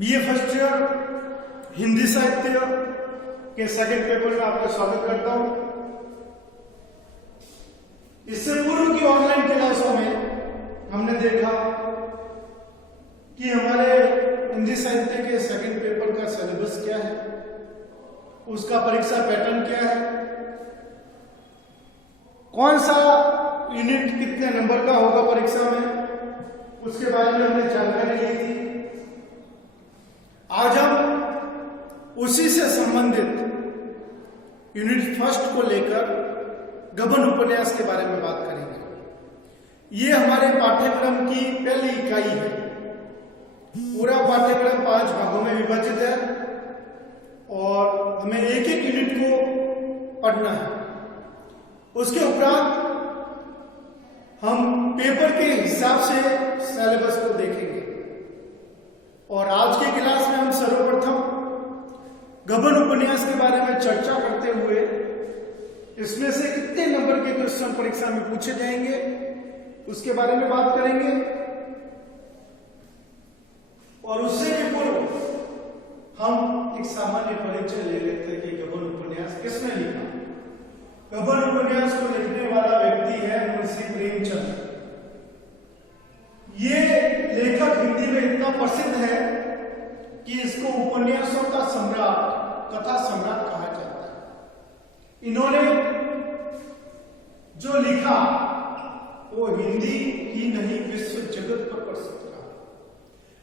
BA first year Hindi साहित्य के second paper में आपका स्वागत करता हूं। इससे पूर्व की ऑनलाइन क्लासों में हमने देखा कि हमारे हिंदी साहित्य के सेकंड पेपर का सिलेबस क्या है, उसका परीक्षा पैटर्न क्या है, कौन सा यूनिट कितने नंबर का होगा परीक्षा में, उसके बारे में हमने जानकारी ली थी। आज हम उसी से संबंधित यूनिट फर्स्ट को लेकर गबन उपन्यास के बारे में बात करेंगे। ये हमारे पाठ्यक्रम की पहली इकाई है। पूरा पाठ्यक्रम 5 भागों में विभाजित है और हमें एक एक यूनिट को पढ़ना है। उसके उपरांत हम पेपर के हिसाब से सिलेबस को देखेंगे और आज की क्लास में हम सर्वप्रथम गबन उपन्यास के बारे में चर्चा करते हुए इसमें से कितने नंबर के क्वेश्चन परीक्षा में पूछे जाएंगे उसके बारे में बात करेंगे। और उससे भी पूर्व हम एक सामान्य परिचय ले लेते हैं कि गबन उपन्यास किसने लिखा। गबन उपन्यास को लिखने वाला व्यक्ति है मुंशी प्रेमचंद। ये लेखक हिंदी में इतना प्रसिद्ध है कि इसको उपन्यासों का सम्राट, कथा सम्राट कहा जाता है। इन्होंने जो लिखा वो हिंदी ही नहीं विश्व जगत पर प्रसिद्ध रहा।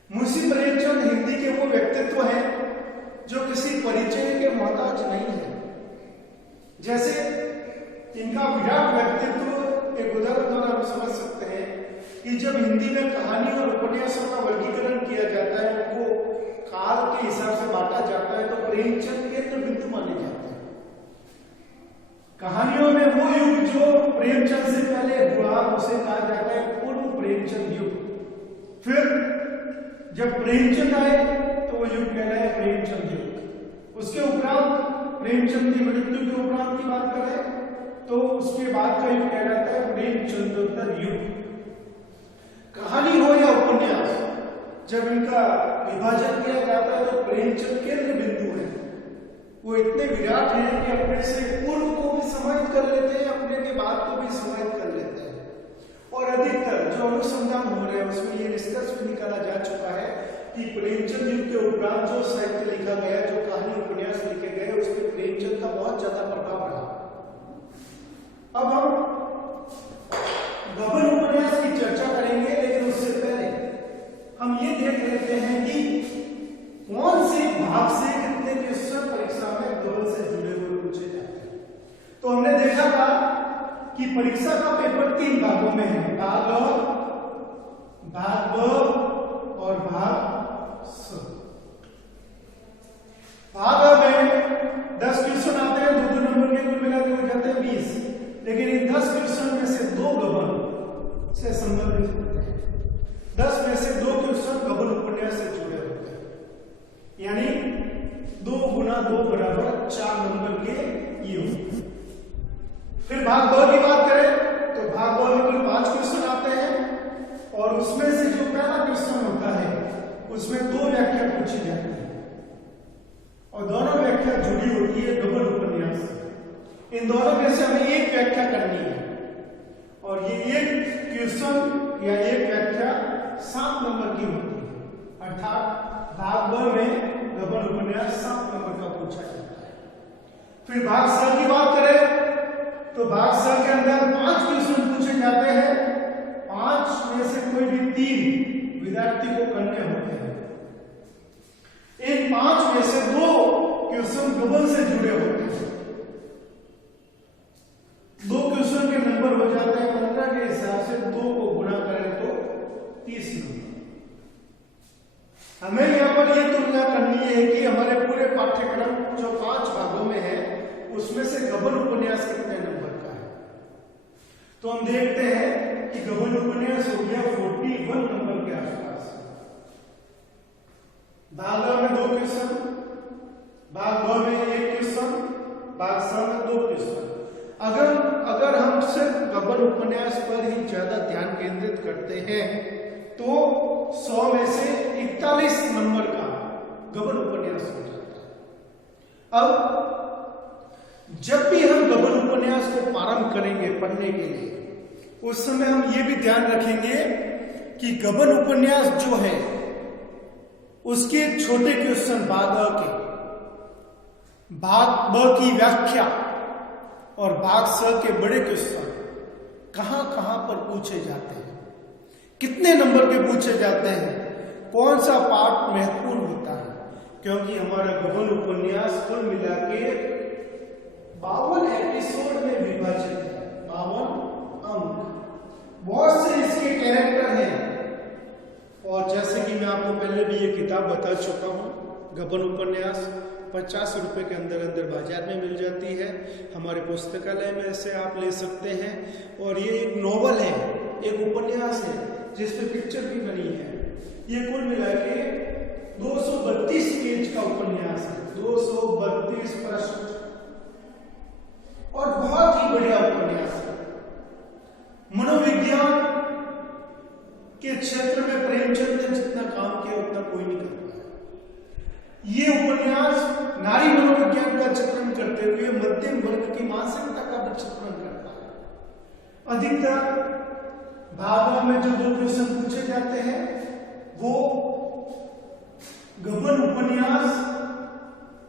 मुंशी प्रेमचंद हिंदी के वो व्यक्तित्व हैं जो किसी परिचय के मोहताज नहीं है। जैसे इनका विराट व्यक्तित्व एक उदाहरण द्वारा हम समझ सकते हैं कि जब हिंदी में कहानी और उपन्यासों का वर्गीकरण किया जाता है, उनको काल के हिसाब से बांटा जाता है, तो प्रेमचंद केंद्र बिंदु माने जाते हैं। कहानियों में वो युग जो प्रेमचंद से पहले हुआ उसे कहा जाता है पूर्व प्रेमचंद युग। फिर जब प्रेमचंद आए तो वो युग कहलाया प्रेमचंद युग। उसके उपरांत प्रेमचंद की मृत्यु के उपरांत की बात करें तो उसके बाद का युग कहलाता है प्रेमचंदोत्तर युग। कहानी हो या उपन्यास, जब इनका विभाजन किया जाता है तो प्रेमचंद केंद्र बिंदु है। वो इतने विराट हैं कि अपने से पूर्व को भी समाहित कर लेते हैं, अपने के बाद को भी समाहित कर लेते हैं। और अधिकतर जो अनुसंधान हो रहे हैं उसमें ये निष्कर्ष भी निकाला जा चुका है कि प्रेमचंद युग के उपरांत जो साहित्य लिखा गया, जो कहानी उपन्यास लिखे गए, उसमें प्रेमचंद का बहुत ज्यादा प्रभाव रहा। अब हम गबन उपन्यास की चर्चा करेंगे, लेकिन उससे पहले हम ये देख लेते हैं कि कौन से भाग से कितने क्वेश्चन परीक्षा में गबन से जुड़े हुए पूछे जाते हैं। तो हमने देखा था कि परीक्षा का पेपर 3 भागों में है, भाग अ, भाग ब और भाग स। भाग अ में 10 क्वेश्चन आते हैं, 2-2 नंबर के, कुल मिला के हो जाते हैं 20। लेकिन इन 10 क्वेश्चन में से 2 गबन से संबंधित होते हैं। 10 में से 2 क्वेश्चन गबन उपन्यास से जुड़े होते हैं, यानी 2 गुना 2 बराबर 4 नंबर के ये होते हैं। फिर भाग 2 की बात करें तो भाग 2 में कुल 5 क्वेश्चन आते हैं और उसमें से जो पहला क्वेश्चन होता है उसमें 2 व्याख्या पूछी जाती है और दोनों व्याख्या जुड़ी होती है गबन उपन्यास से। इन दोनों में से हमें एक व्याख्या करनी है और ये एक क्वेश्चन या एक व्याख्या 7 नंबर की होती है। अर्थात भाग ब में गबन उपन्यास 7 नंबर का पूछा जाता है। फिर भाग स की बात करें तो भाग स के अंदर 5 क्वेश्चन पूछे जाते हैं। 5 में से कोई भी 3 विद्यार्थी को करने होते हैं। इन 5 में से 2 क्वेश्चन गबन से जुड़े होते हैं। 2 क्वेश्चन के नंबर हो जाते हैं 15 के हिसाब से 2 को गुणा करें तो 30 नंबर। हमें यहां पर यह तुलना करनी है कि हमारे पूरे पाठ्यक्रम जो 5 भागों में है उसमें से गबन उपन्यास कितने नंबर का है। तो हम देखते हैं कि गबन उपन्यास हो गया 41 नंबर के आसपास। भाग अ में 2 क्वेश्चन, भाग ब में 1 क्वेश्चन, भाग स में 2 क्वेश्चन। अगर हम सिर्फ गबन उपन्यास पर ही ज्यादा ध्यान केंद्रित करते हैं तो 100 में से 41 नंबर का अब जब भी हम गबन उपन्यास को प्रारंभ करेंगे पढ़ने के लिए, उस समय हम ये भी ध्यान रखेंगे कि गबन उपन्यास जो है उसके छोटे क्वेश्चन भाग अ के, भाग ब की व्याख्या और भाग स के बड़े क्वेश्चन कहां कहां पर पूछे जाते हैं, कितने नंबर के पूछे जाते हैं, कौन सा पार्ट महत्वपूर्ण होता है। क्योंकि हमारा गबन उपन्यास कुल मिला के 52 एपिसोड में विभाजित है, 52 अंक। बहुत से इसके कैरेक्टर हैं और जैसे कि मैं आपको पहले भी ये किताब बता चुका हूं, गबन उपन्यास 50 रुपए के अंदर अंदर बाजार में मिल जाती है। हमारे पुस्तकालय में से आप ले सकते हैं। और ये एक नॉवल है, एक उपन्यास है जिसपे पिक्चर भी बनी है। ये कुल मिला के 232 पेज का उपन्यास है, 232 पृष्ठ और बहुत ही बढ़िया उपन्यास है। मनोविज्ञान के क्षेत्र में प्रेमचंद ने जितना काम किया उतना कोई नहीं कर पाया। ये उपन्यास नारी मनोविज्ञान का चित्रण करते हुए मध्यम वर्ग की मानसिकता का भी चित्रण करता है। अधिकतर भागों में जो दो क्वेश्चन पूछे जाते हैं वो गबन उपन्यास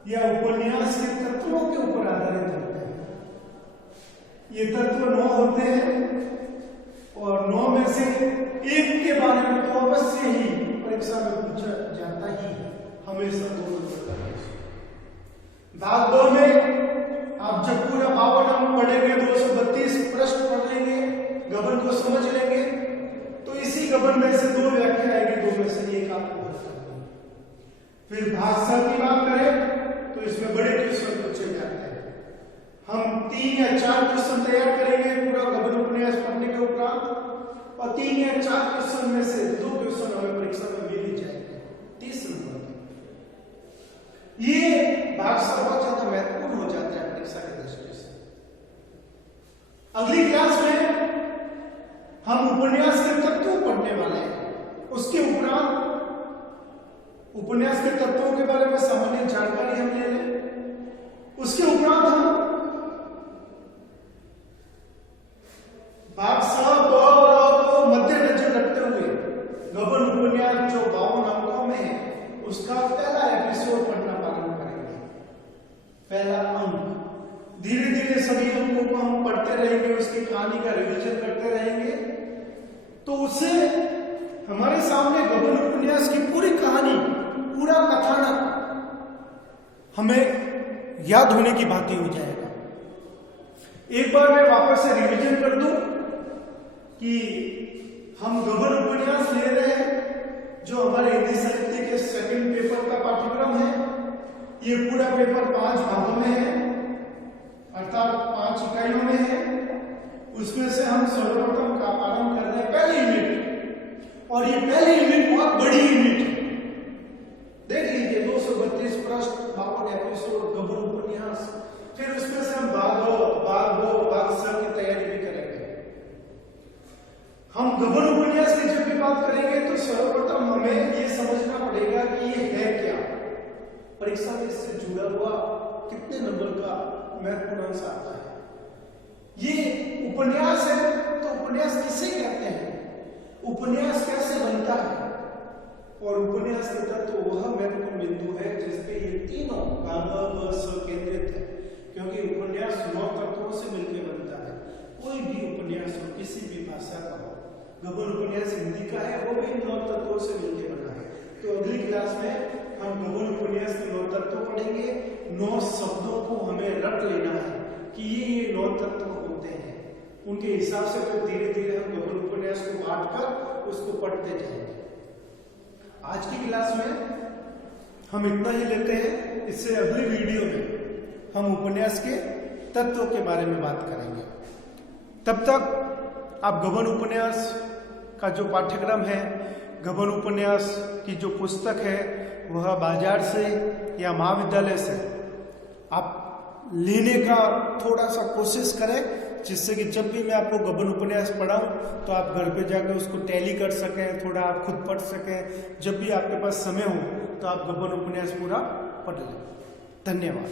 या उपन्यास के तत्वों के ऊपर आधारित होते हैं। ये तत्व 9 होते हैं और 9 में से एक के बारे में तो अवश्य ही परीक्षा में पूछा जाता ही है, हमेशा 2 नंबर का। भाग 2 में आप जब पूरा 52 अंक पढ़ेंगे, 232 प्रश्न पढ़ लेंगे, गबन को समझ लेंगे, तो इसी गबन में से 2 व्याख्या आएगी, 2 में से एक आपको हल कर देंगे। फिर भाग स की बात करें तो इसमें बड़े क्वेश्चन पूछे जाते हैं। हम 3 या 4 क्वेश्चन तैयार करेंगे पूरा गबन उपन्यास पढ़ने के उपरांत, और 3 या 4 क्वेश्चन में से 2 क्वेश्चन हमें परीक्षा में मिल ही जाएंगे 30 नंबर के। ये भाग स बहुत ज्यादा महत्वपूर्ण हो जाता है परीक्षा की दृष्टि से। अगली क्लास में हम उपन्यास के तत्व पढ़ने वाले हैं। उसके उपरांत उपन्यास के तत्वों के बारे में सामान्य जानकारी हम ले लें। उसके उपरांत हम भाग स ब और को मद्देनजर रखते हुए गबन उपन्यास जो 52 अंकों में है उसका पहला एपिसोड पढ़ना प्रारंभ करेंगे। पहला अंक, धीरे धीरे सभी अंकों को हम पढ़ते रहेंगे, उसकी कहानी का रिवीजन करते रहेंगे, तो उससे हमारे सामने गबन उपन्यास की पूरी कहानी, पूरा कथानक हमें याद होने की बात ही हो जाएगा। एक बार मैं वापस से रिवीजन कर दूं कि हम गबन उपन्यास ले रहे हैं जो हमारे हिंदी साहित्य के सेकंड पेपर का पाठ्यक्रम है। ये पूरा पेपर 5 भागों में है, अर्थात 5 इकाइयों में है। उसमें से हम सर्वप्रथम का प्रारंभ कर रहे हैं पहली यूनिट, और ये पहली यूनिट बहुत बड़ी यूनिट है। देख लीजिए 232 प्रश्न, 52 एपिसोड, गबन उपन्यास। फिर उसमें से हम भाग 2, भाग स की तैयारी भी करेंगे। हम गबन उपन्यास की जब भी बात करेंगे तो सर्वप्रथम हमें ये समझना पड़ेगा कि ये है क्या, परीक्षा में इससे जुड़ा हुआ कितने नंबर का महत्वपूर्ण अंश आता है। ये उपन्यास है तो उपन्यास किसे कहते हैं, उपन्यास कैसे बनता है, और उपन्यास के तत्व वह महत्वपूर्ण बिंदु है जिसपे ये तीनों भाग स केंद्रित है। क्योंकि उपन्यास 9 तत्वों से मिलकर बनता है। कोई भी उपन्यास हो, किसी भी भाषा का हो, गबन उपन्यास हिंदी का है, वो भी 9 तत्वों से मिलकर बना है। तो अगली क्लास में हम गबन उपन्यास के 9 तत्व पढ़ेंगे। 9 शब्दों को हमें रट लेना है कि ये 9 तत्व होते हैं। उनके हिसाब से फिर धीरे धीरे हम गबन उपन्यास को बांटकर उसको पढ़ते जाएंगे। आज की क्लास में हम इतना ही लेते हैं। इससे अगली वीडियो में हम उपन्यास के तत्वों के बारे में बात करेंगे। तब तक आप गबन उपन्यास का जो पाठ्यक्रम है, गबन उपन्यास की जो पुस्तक है, वह बाजार से या महाविद्यालय से आप लेने का थोड़ा सा कोशिश करें, जिससे कि जब भी मैं आपको गबन उपन्यास पढ़ाऊं तो आप घर पे जाकर उसको टैली कर सकें, थोड़ा आप खुद पढ़ सकें। जब भी आपके पास समय हो तो आप गबन उपन्यास पूरा पढ़ लें। धन्यवाद।